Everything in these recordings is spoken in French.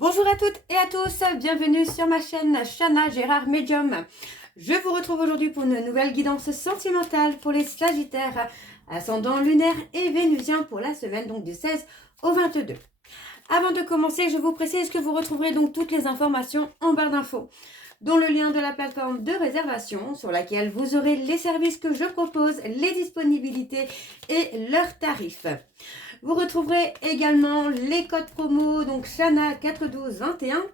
Bonjour à toutes et à tous, bienvenue sur ma chaîne Chana Gérard Medium. Je vous retrouve aujourd'hui pour une nouvelle guidance sentimentale pour les Sagittaires, ascendant lunaire et vénusien pour la semaine donc du 16 au 22. Avant de commencer, je vous précise que vous retrouverez donc toutes les informations en barre d'infos, dont le lien de la plateforme de réservation sur laquelle vous aurez les services que je propose, les disponibilités et leurs tarifs. Vous retrouverez également les codes promo, donc Shana 41221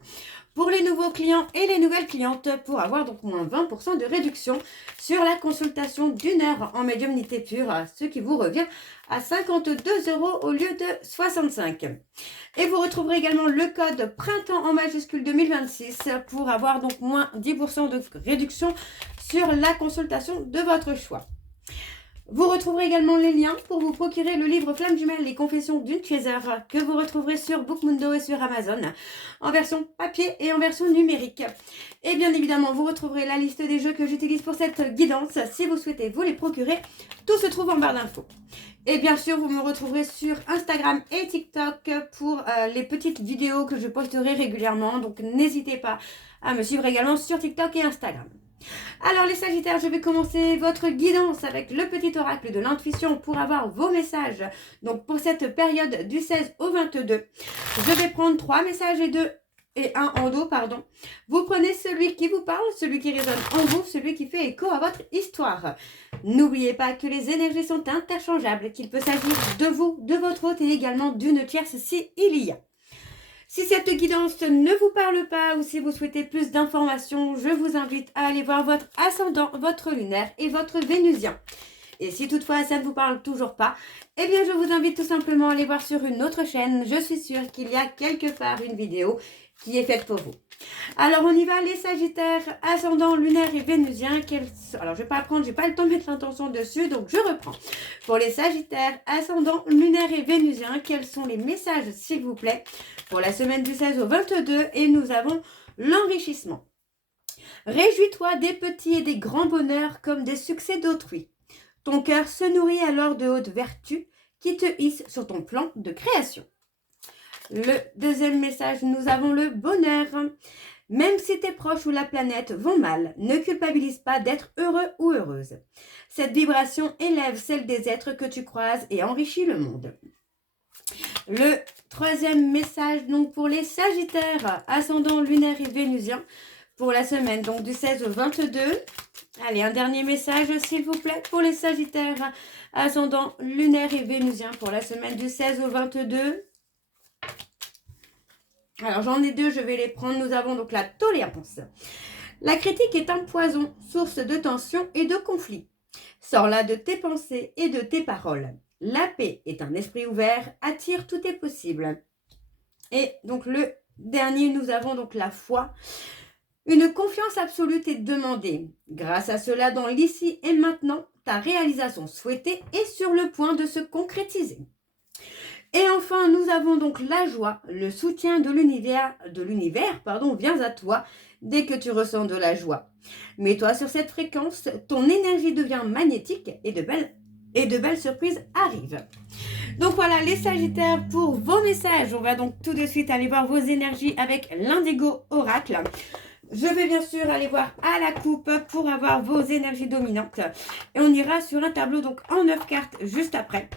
pour les nouveaux clients et les nouvelles clientes pour avoir donc moins 20% de réduction sur la consultation d'une heure en médiumnité pure, ce qui vous revient à 52 € au lieu de 65. Et vous retrouverez également le code printemps en majuscule 2026 pour avoir donc moins 10% de réduction sur la consultation de votre choix. Vous retrouverez également les liens pour vous procurer le livre Flamme Jumelle, les confessions d'une Chaser, que vous retrouverez sur Bookmundo et sur Amazon, en version papier et en version numérique. Et bien évidemment, vous retrouverez la liste des jeux que j'utilise pour cette guidance. Si vous souhaitez vous les procurer, tout se trouve en barre d'infos. Et bien sûr, vous me retrouverez sur Instagram et TikTok pour les petites vidéos que je posterai régulièrement. Donc n'hésitez pas à me suivre également sur TikTok et Instagram. Alors les Sagittaires, je vais commencer votre guidance avec le petit oracle de l'intuition pour avoir vos messages. Donc pour cette période du 16 au 22, je vais prendre 3 messages et un en dos, pardon. Vous prenez celui qui vous parle, celui qui résonne en vous, celui qui fait écho à votre histoire. N'oubliez pas que les énergies sont interchangeables, qu'il peut s'agir de vous, de votre hôte et également d'une tierce si il y a. Si cette guidance ne vous parle pas ou si vous souhaitez plus d'informations, je vous invite à aller voir votre ascendant, votre lunaire et votre vénusien. Et si toutefois ça ne vous parle toujours pas, eh bien je vous invite tout simplement à aller voir sur une autre chaîne. Je suis sûre qu'il y a quelque part une vidéo qui est faite pour vous. Alors on y va les Sagittaires, ascendant lunaire et vénusien. Alors je vais pas apprendre, j'ai pas le temps de mettre l'intention dessus, donc je reprends. Pour les Sagittaires, ascendant lunaire et vénusien, quels sont les messages s'il vous plaît pour la semaine du 16 au 22? Et nous avons l'enrichissement. Réjouis-toi des petits et des grands bonheurs comme des succès d'autrui. Ton cœur se nourrit alors de hautes vertus qui te hissent sur ton plan de création. Le deuxième message, nous avons le bonheur. Même si tes proches ou la planète vont mal, ne culpabilise pas d'être heureux ou heureuse. Cette vibration élève celle des êtres que tu croises et enrichit le monde. Le troisième message, donc pour les Sagittaires, ascendant lunaire et vénusien, pour la semaine donc du 16 au 22. Allez, un dernier message s'il vous plaît pour les Sagittaires, ascendant lunaire et vénusien, pour la semaine du 16 au 22. Alors j'en ai deux, je vais les prendre. Nous avons donc la tolérance. La critique est un poison, source de tension et de conflit. Sors-la de tes pensées et de tes paroles. La paix est un esprit ouvert, attire tout est possible. Et donc le dernier, nous avons donc la foi. Une confiance absolue est demandée. Grâce à cela, dans l'ici et maintenant, ta réalisation souhaitée est sur le point de se concrétiser. Et enfin, nous avons donc la joie, le soutien de l'univers, vient à toi dès que tu ressens de la joie. Mets-toi sur cette fréquence, ton énergie devient magnétique et de belles surprises arrivent. Donc voilà les Sagittaires pour vos messages. On va donc tout de suite aller voir vos énergies avec l'Indigo Oracle. Je vais bien sûr aller voir à la coupe pour avoir vos énergies dominantes. Et on ira sur un tableau donc en 9 cartes juste après.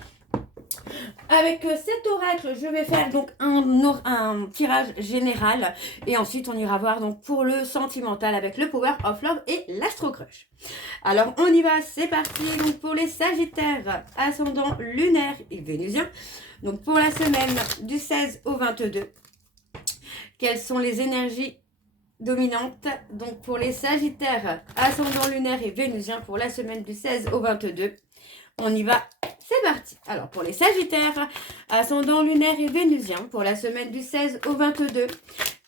Avec cet oracle, je vais faire donc un tirage général et ensuite on ira voir donc pour le sentimental avec le Power of Love et l'Astro Crush. Alors on y va, c'est parti. Donc pour les Sagittaires, ascendant lunaire et vénusien, donc pour la semaine du 16 au 22, quelles sont les énergies dominantes? Donc pour les Sagittaires, ascendant lunaire et vénusien pour la semaine du 16 au 22. On y va, c'est parti. Alors pour les Sagittaires, ascendant lunaire et vénusien pour la semaine du 16 au 22,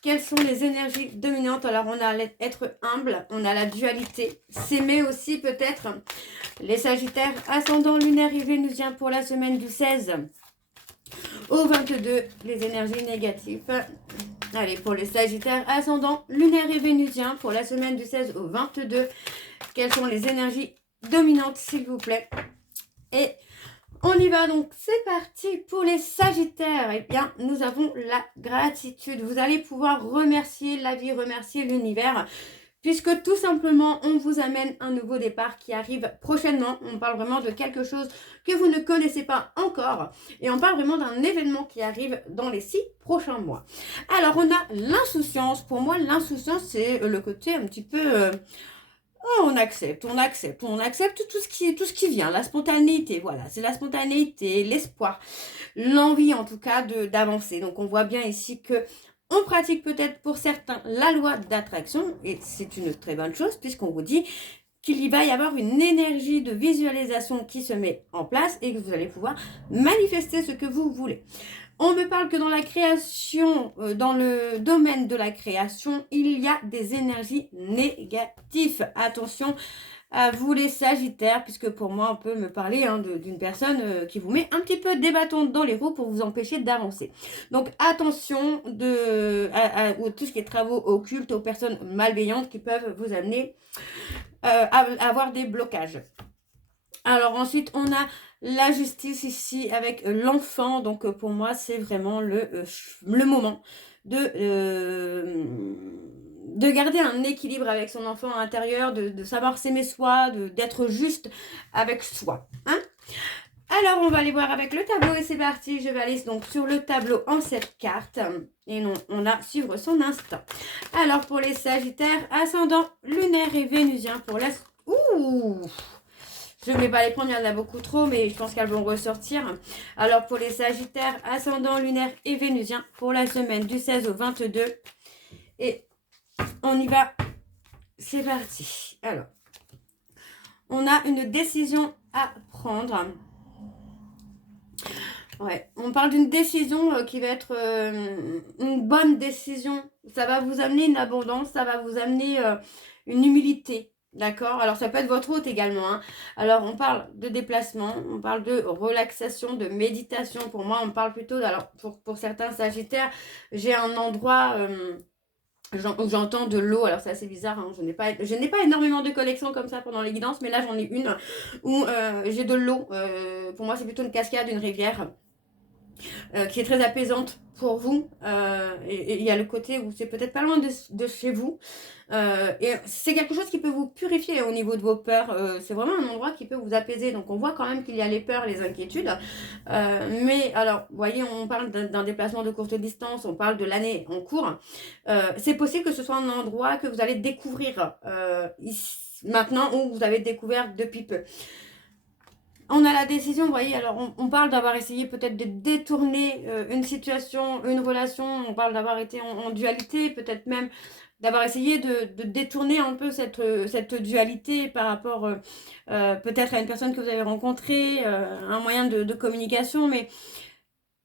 quelles sont les énergies dominantes? Alors on a être humble, on a la dualité, s'aimer aussi peut-être. Les Sagittaires, ascendant lunaire et vénusien pour la semaine du 16 au 22, les énergies négatives. Allez, pour les Sagittaires, ascendant lunaire et vénusien pour la semaine du 16 au 22, quelles sont les énergies dominantes s'il vous plaît? Et On y va donc, c'est parti pour les Sagittaires. Eh bien, nous avons la gratitude. Vous allez pouvoir remercier la vie, remercier l'univers, puisque tout simplement, on vous amène un nouveau départ qui arrive prochainement. On parle vraiment de quelque chose que vous ne connaissez pas encore. Et on parle vraiment d'un événement qui arrive dans les 6 prochains mois. Alors, on a l'insouciance. Pour moi, l'insouciance, c'est le côté un petit peu... on accepte tout ce qui vient, la spontanéité, voilà, c'est la spontanéité, l'espoir, l'envie en tout cas d'avancer. Donc on voit bien ici que on pratique peut-être pour certains la loi d'attraction et c'est une très bonne chose puisqu'on vous dit qu'il y va y avoir une énergie de visualisation qui se met en place et que vous allez pouvoir manifester ce que vous voulez. On me parle que dans la création, dans le domaine de la création, il y a des énergies négatives. Attention à vous les Sagittaires, puisque pour moi, on peut me parler d'une personne qui vous met un petit peu des bâtons dans les roues pour vous empêcher d'avancer. Donc attention à tout ce qui est travaux occultes, aux personnes malveillantes qui peuvent vous amener à avoir des blocages. Alors ensuite, on a la justice ici avec l'enfant. Donc pour moi, c'est vraiment le moment de garder un équilibre avec son enfant intérieur, de savoir s'aimer soi, d'être juste avec soi. Hein? Alors, on va aller voir avec le tableau et c'est parti. Je vais aller donc sur le tableau en cette carte. Et non, on a suivre son instinct. Alors, pour les Sagittaires, ascendant lunaire et vénusien pour la... Ouh! Je ne vais pas les prendre, il y en a beaucoup trop, mais je pense qu'elles vont ressortir. Alors, pour les Sagittaires, ascendant lunaire et vénusien pour la semaine du 16 au 22. Et on y va. C'est parti. Alors, on a une décision à prendre. Ouais, on parle d'une décision qui va être une bonne décision. Ça va vous amener une abondance, ça va vous amener une humilité. D'accord? Alors, ça peut être votre hôte également. Hein. Alors, on parle de déplacement, on parle de relaxation, de méditation. Pour moi, on parle plutôt... Alors, pour certains Sagittaires, j'ai un endroit où j'entends de l'eau. Alors, c'est assez bizarre. Hein. Je n'ai pas énormément de collections comme ça pendant les guidances, mais là, j'en ai une où j'ai de l'eau. Pour moi, c'est plutôt une cascade, une rivière. Qui est très apaisante pour vous. Et il y a le côté où c'est peut-être pas loin de chez vous. Et c'est quelque chose qui peut vous purifier au niveau de vos peurs. C'est vraiment un endroit qui peut vous apaiser. Donc on voit quand même qu'il y a les peurs, les inquiétudes. Mais alors, vous voyez, on parle d'un déplacement de courte distance, on parle de l'année en cours. C'est possible que ce soit un endroit que vous allez découvrir maintenant ou vous avez découvert depuis peu. On a la décision, vous voyez, alors on parle d'avoir essayé peut-être de détourner une situation, une relation, on parle d'avoir été en dualité, peut-être même d'avoir essayé de détourner un peu cette dualité par rapport peut-être à une personne que vous avez rencontrée, un moyen de communication, mais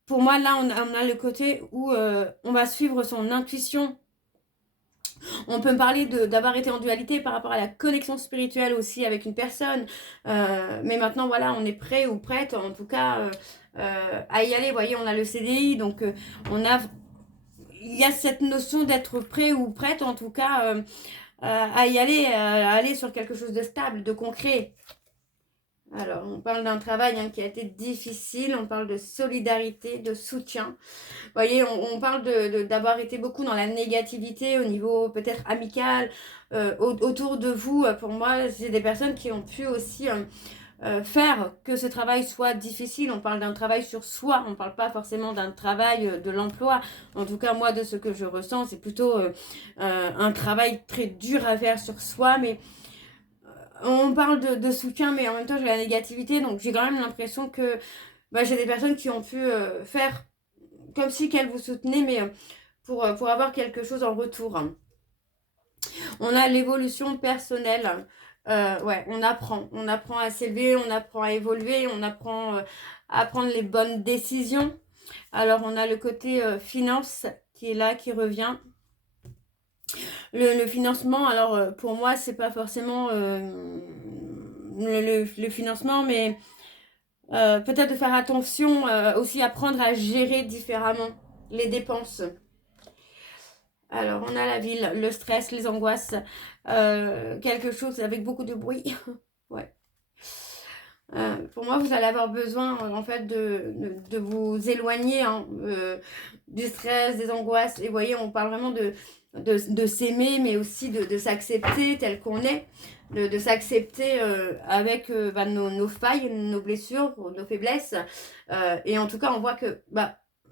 pour moi là on a le côté où on va suivre son intuition. On peut me parler d'avoir été en dualité par rapport à la connexion spirituelle aussi avec une personne. Mais maintenant, voilà, on est prêt ou prête, en tout cas, à y aller. Vous voyez, on a le CDI, donc il y a cette notion d'être prêt ou prête, en tout cas, à y aller, à aller sur quelque chose de stable, de concret. Alors, on parle d'un travail qui a été difficile, on parle de solidarité, de soutien. Vous voyez, on parle d'avoir été beaucoup dans la négativité au niveau peut-être amical, autour de vous. Pour moi, c'est des personnes qui ont pu aussi faire que ce travail soit difficile. On parle d'un travail sur soi, on ne parle pas forcément d'un travail de l'emploi. En tout cas, moi, de ce que je ressens, c'est plutôt un travail très dur à faire sur soi, mais... On parle de soutien, mais en même temps, j'ai la négativité. Donc, j'ai quand même l'impression que j'ai des personnes qui ont pu faire comme si qu'elles vous soutenaient, mais pour avoir quelque chose en retour. On a l'évolution personnelle. Ouais, on apprend à s'élever, on apprend à évoluer, on apprend à prendre les bonnes décisions. Alors, on a le côté finance qui est là, qui revient. Le financement, alors pour moi, c'est pas forcément le financement, mais peut-être de faire attention aussi, apprendre à gérer différemment les dépenses. Alors, on a la ville, le stress, les angoisses, quelque chose avec beaucoup de bruit. Ouais. Pour moi, vous allez avoir besoin, en fait, de vous éloigner hein, du stress, des angoisses. Et vous voyez, on parle vraiment de s'aimer, mais aussi de s'accepter tel qu'on est, de s'accepter avec nos failles, nos blessures, nos faiblesses. Et en tout cas, on voit que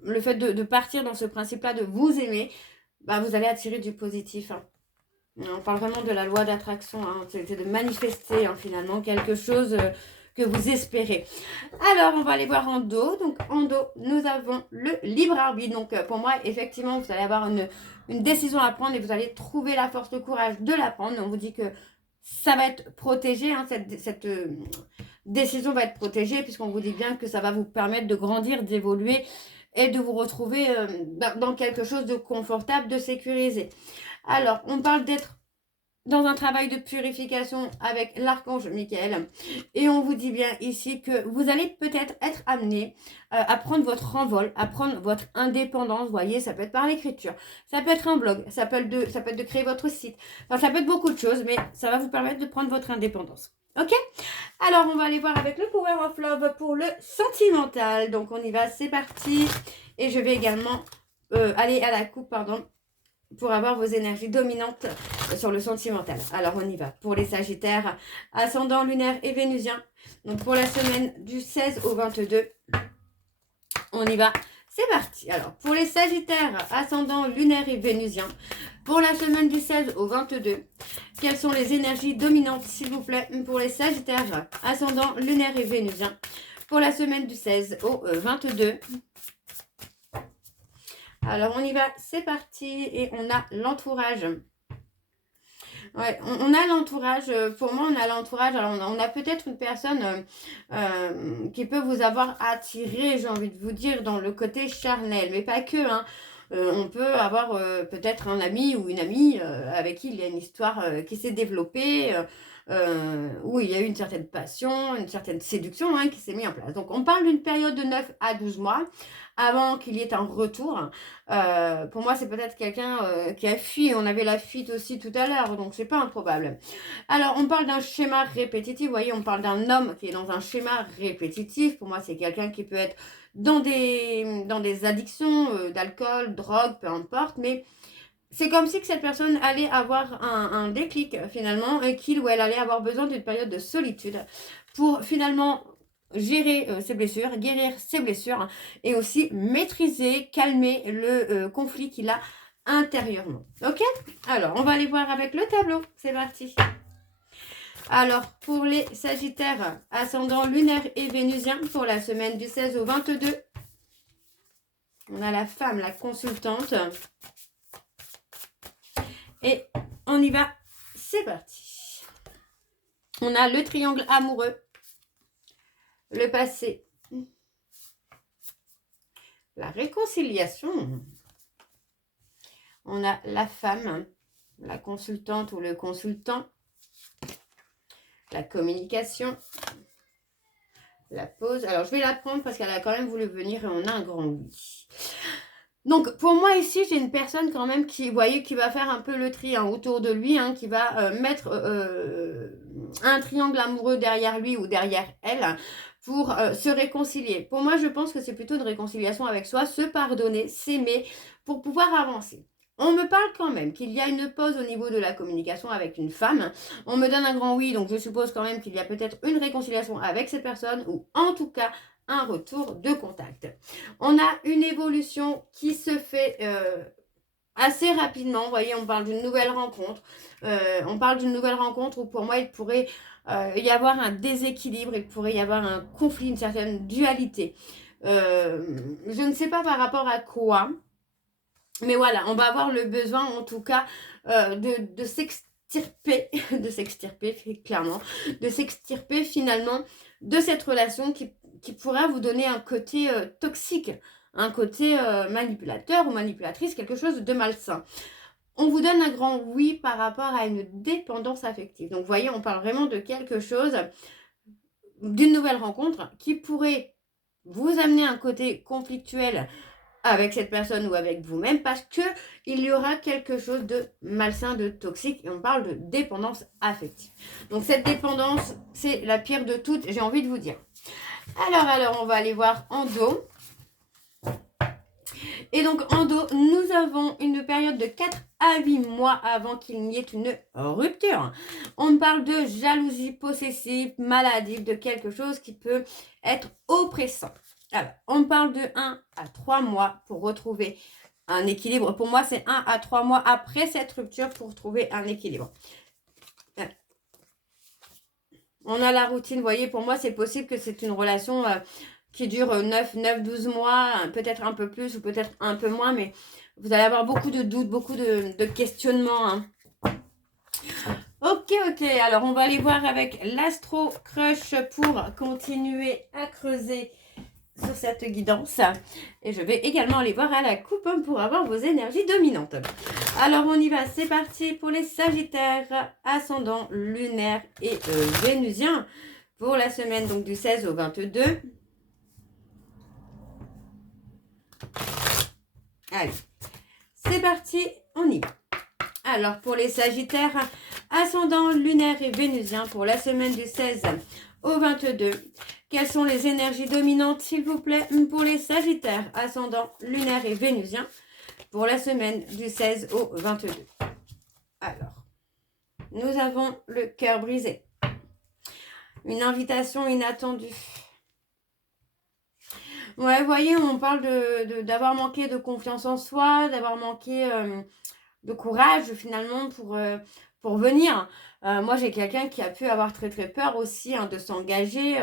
le fait de partir dans ce principe-là, de vous aimer, vous allez attirer du positif. Hein. On parle vraiment de la loi d'attraction, hein. C'est de manifester hein, finalement quelque chose que vous espérez. Alors, on va aller voir en dos. Donc, en dos, nous avons le libre arbitre. Donc, pour moi, effectivement, vous allez avoir une décision à prendre et vous allez trouver la force, le courage de la prendre. On vous dit que ça va être protégé. Hein, cette décision va être protégée puisqu'on vous dit bien que ça va vous permettre de grandir, d'évoluer et de vous retrouver dans quelque chose de confortable, de sécurisé. Alors, on parle d'être dans un travail de purification avec l'archange Michael. Et on vous dit bien ici que vous allez peut-être être amené à prendre votre envol, à prendre votre indépendance. Vous voyez, ça peut être par l'écriture, ça peut être un blog, ça peut être de créer votre site. Enfin, ça peut être beaucoup de choses, mais ça va vous permettre de prendre votre indépendance. Ok? Alors, on va aller voir avec le Power of Love pour le sentimental. Donc, on y va, c'est parti. Et je vais également aller à la coupe, pardon, pour avoir vos énergies dominantes sur le sentimental. Alors, on y va. Pour les Sagittaires, ascendant lunaire et vénusien. Donc, pour la semaine du 16 au 22, on y va. C'est parti. Alors, pour les Sagittaires, ascendant lunaire et vénusien, pour la semaine du 16 au 22, quelles sont les énergies dominantes, s'il vous plaît, pour les Sagittaires, ascendant lunaire et vénusien, pour la semaine du 16 au 22. Alors, on y va, c'est parti. Et on a l'entourage. Ouais, on a l'entourage. Pour moi, on a l'entourage. Alors, on a peut-être une personne qui peut vous avoir attiré, j'ai envie de vous dire, dans le côté charnel. Mais pas que, hein. On peut avoir peut-être un ami ou une amie avec qui il y a une histoire qui s'est développée, où il y a eu une certaine passion, une certaine séduction hein, qui s'est mise en place. Donc, on parle d'une période de 9 à 12 mois avant qu'il y ait un retour. Pour moi, c'est peut-être quelqu'un qui a fui. On avait la fuite aussi tout à l'heure, donc c'est pas improbable. Alors, on parle d'un schéma répétitif. Vous voyez, on parle d'un homme qui est dans un schéma répétitif. Pour moi, c'est quelqu'un qui peut être dans des addictions d'alcool, drogue, peu importe, mais c'est comme si que cette personne allait avoir un déclic finalement et qu'il ou elle allait avoir besoin d'une période de solitude pour finalement gérer ses blessures, guérir ses blessures et aussi maîtriser, calmer le conflit qu'il a intérieurement. Ok? Alors, on va aller voir avec le tableau. C'est parti. Alors, pour les Sagittaires, ascendant lunaire et vénusien, pour la semaine du 16 au 22, on a la femme, la consultante. Et on y va, c'est parti. On a le triangle amoureux, le passé, la réconciliation. On a la femme, la consultante ou le consultant, la communication, la pause. Alors, je vais la prendre parce qu'elle a quand même voulu venir et on a un grand oui. Donc, pour moi, ici, j'ai une personne quand même qui, vous voyez, qui va faire un peu le tri hein, autour de lui, hein, qui va mettre un triangle amoureux derrière lui ou derrière elle pour se réconcilier. Pour moi, je pense que c'est plutôt une réconciliation avec soi, se pardonner, s'aimer pour pouvoir avancer. On me parle quand même qu'il y a une pause au niveau de la communication avec une femme. On me donne un grand oui, donc je suppose quand même qu'il y a peut-être une réconciliation avec cette personne ou en tout cas un retour de contact. On a une évolution qui se fait assez rapidement. Vous voyez, on parle d'une nouvelle rencontre. On parle d'une nouvelle rencontre où pour moi, il pourrait y avoir un déséquilibre, il pourrait y avoir un conflit, une certaine dualité. Je ne sais pas par rapport à quoi. Mais voilà, on va avoir le besoin en tout cas de s'extirper, clairement, de s'extirper finalement de cette relation qui pourrait vous donner un côté toxique, un côté manipulateur ou manipulatrice, quelque chose de malsain. On vous donne un grand oui par rapport à une dépendance affective. Donc vous voyez, on parle vraiment de quelque chose, d'une nouvelle rencontre qui pourrait vous amener un côté conflictuel avec cette personne ou avec vous-même parce que il y aura quelque chose de malsain, de toxique et on parle de dépendance affective. Donc cette dépendance, c'est la pire de toutes, j'ai envie de vous dire. Alors, on va aller voir en dos. Et donc en dos, nous avons une période de 4 à 8 mois avant qu'il n'y ait une rupture. On parle de jalousie possessive, maladive, de quelque chose qui peut être oppressant. Alors, on parle de 1 à 3 mois pour retrouver un équilibre. Pour moi, c'est 1 à 3 mois après cette rupture pour trouver un équilibre. On a la routine, vous voyez, pour moi, c'est possible que c'est une relation qui dure 12 mois, peut-être un peu plus ou peut-être un peu moins, mais vous allez avoir beaucoup de doutes, beaucoup de questionnements. Hein. Ok, alors on va aller voir avec l'Astro Crush pour continuer à creuser sur cette guidance. Et je vais également aller voir à la coupe pour avoir vos énergies dominantes. Alors on y va, c'est parti pour les Sagittaires, ascendant lunaire et vénusien pour la semaine donc du 16 au 22. Allez, c'est parti, on y va. Alors pour les Sagittaires, ascendant lunaire et vénusien pour la semaine du 16 au 22. Quelles sont les énergies dominantes, s'il vous plaît, pour les Sagittaires, ascendant lunaire et vénusien pour la semaine du 16 au 22. Alors, nous avons le cœur brisé. Une invitation inattendue. Ouais, vous voyez, on parle d'avoir manqué de confiance en soi, d'avoir manqué de courage finalement pour venir. Moi, j'ai quelqu'un qui a pu avoir très très peur aussi de s'engager,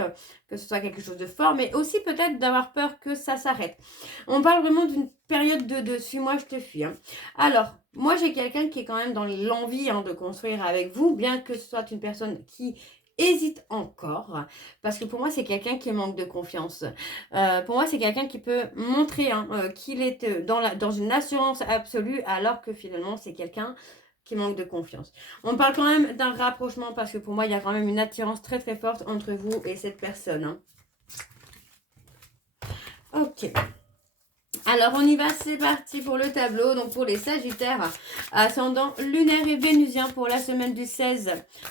que ce soit quelque chose de fort, mais aussi peut-être d'avoir peur que ça s'arrête. On parle vraiment d'une période de suis-moi, je te fuis. Hein. Alors, moi, j'ai quelqu'un qui est quand même dans l'envie de construire avec vous, bien que ce soit une personne qui hésite encore, parce que pour moi, c'est quelqu'un qui manque de confiance. Pour moi, c'est quelqu'un qui peut montrer qu'il est dans une assurance absolue, alors que finalement, c'est quelqu'un qui manque de confiance. On parle quand même d'un rapprochement parce que pour moi, il y a quand même une attirance très très forte entre vous et cette personne. Hein. Ok. Alors, on y va, c'est parti pour le tableau. Donc, pour les Sagittaires, ascendant lunaire et vénusien pour la semaine du 16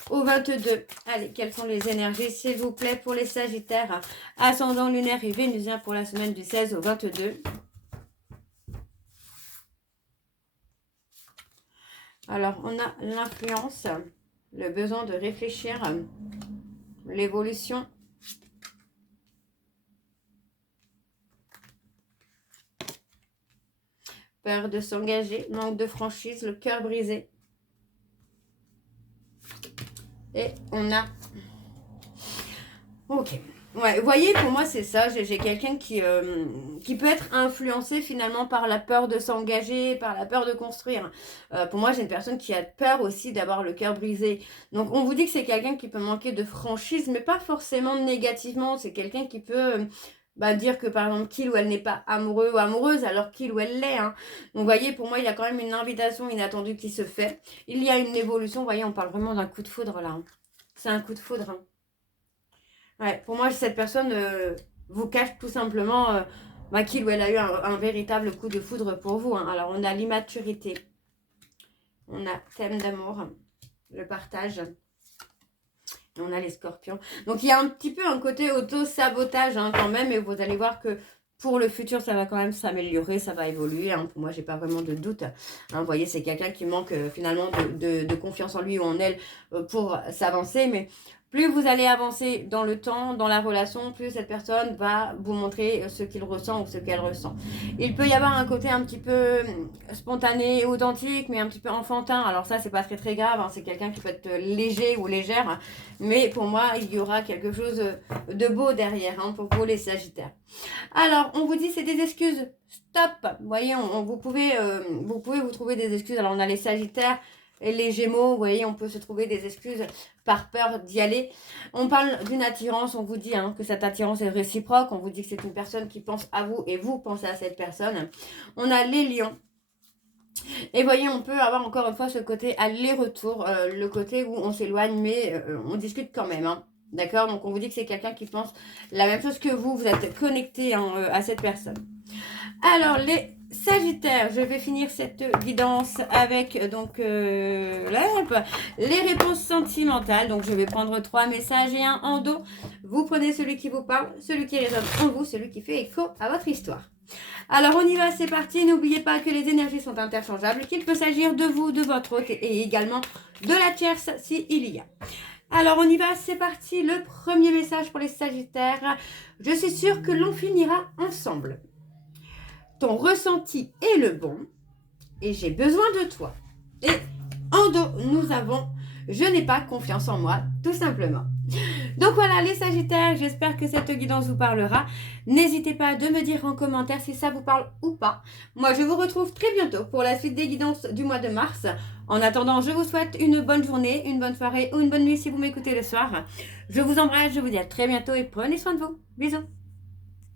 au 22. Allez, quelles sont les énergies, s'il vous plaît, pour les Sagittaires, ascendant lunaire et vénusien pour la semaine du 16 au 22. Alors, on a l'influence, le besoin de réfléchir, l'évolution. Peur de s'engager, manque de franchise, le cœur brisé. Et on a... Ok. Ouais, vous voyez, pour moi, c'est ça. J'ai quelqu'un qui peut être influencé finalement par la peur de s'engager, par la peur de construire. Pour moi, j'ai une personne qui a peur aussi d'avoir le cœur brisé. Donc, on vous dit que c'est quelqu'un qui peut manquer de franchise, mais pas forcément négativement. C'est quelqu'un qui peut dire que, par exemple, qu'il ou elle n'est pas amoureux ou amoureuse, alors qu'il ou elle l'est. Hein. Donc, vous voyez, pour moi, il y a quand même une invitation inattendue qui se fait. Il y a une évolution. Vous voyez, on parle vraiment d'un coup de foudre, là. Hein. C'est un coup de foudre, hein. Ouais, pour moi, cette personne vous cache tout simplement qu'il ou elle a eu un véritable coup de foudre pour vous. Hein. Alors, on a l'immaturité. On a thème d'amour, le partage. Et on a les scorpions. Donc, il y a un petit peu un côté auto-sabotage quand même. Et vous allez voir que pour le futur, ça va quand même s'améliorer, ça va évoluer. Hein. Pour moi, j'ai pas vraiment de doute. Hein, vous voyez, c'est quelqu'un qui manque finalement de confiance en lui ou en elle pour s'avancer. Mais plus vous allez avancer dans le temps, dans la relation, plus cette personne va vous montrer ce qu'il ressent ou ce qu'elle ressent. Il peut y avoir un côté un petit peu spontané, authentique, mais un petit peu enfantin. Alors ça, c'est pas très très grave. Hein. C'est quelqu'un qui peut être léger ou légère. Hein. Mais pour moi, il y aura quelque chose de beau derrière pour vous les Sagittaires. Alors, on vous dit c'est des excuses. Stop. Vous voyez, vous pouvez vous trouver des excuses. Alors, on a les Sagittaires et les Gémeaux. Vous voyez, on peut se trouver des excuses par peur d'y aller. On parle d'une attirance. On vous dit que cette attirance est réciproque. On vous dit que c'est une personne qui pense à vous et vous pensez à cette personne. On a les Lions. Et voyez, on peut avoir encore une fois ce côté aller-retour. Le côté où on s'éloigne, mais on discute quand même. Hein. D'accord? Donc, on vous dit que c'est quelqu'un qui pense la même chose que vous. Vous êtes connecté à cette personne. Alors, les Sagittaires, je vais finir cette guidance avec les réponses sentimentales. Donc, je vais prendre 3 messages et un en dos. Vous prenez celui qui vous parle, celui qui résonne en vous, celui qui fait écho à votre histoire. Alors, on y va, c'est parti. N'oubliez pas que les énergies sont interchangeables, qu'il peut s'agir de vous, de votre hôte et également de la tierce s'il y a. Alors, on y va, c'est parti. Le premier message pour les Sagittaires. Je suis sûre que l'on finira ensemble. Ton ressenti est le bon et j'ai besoin de toi. Et en dos, nous avons je n'ai pas confiance en moi, tout simplement. Donc voilà les Sagittaires, j'espère que cette guidance vous parlera. N'hésitez pas de me dire en commentaire si ça vous parle ou pas. Moi, je vous retrouve très bientôt pour la suite des guidances du mois de mars. En attendant, je vous souhaite une bonne journée, une bonne soirée ou une bonne nuit si vous m'écoutez le soir. Je vous embrasse, je vous dis à très bientôt et prenez soin de vous. Bisous.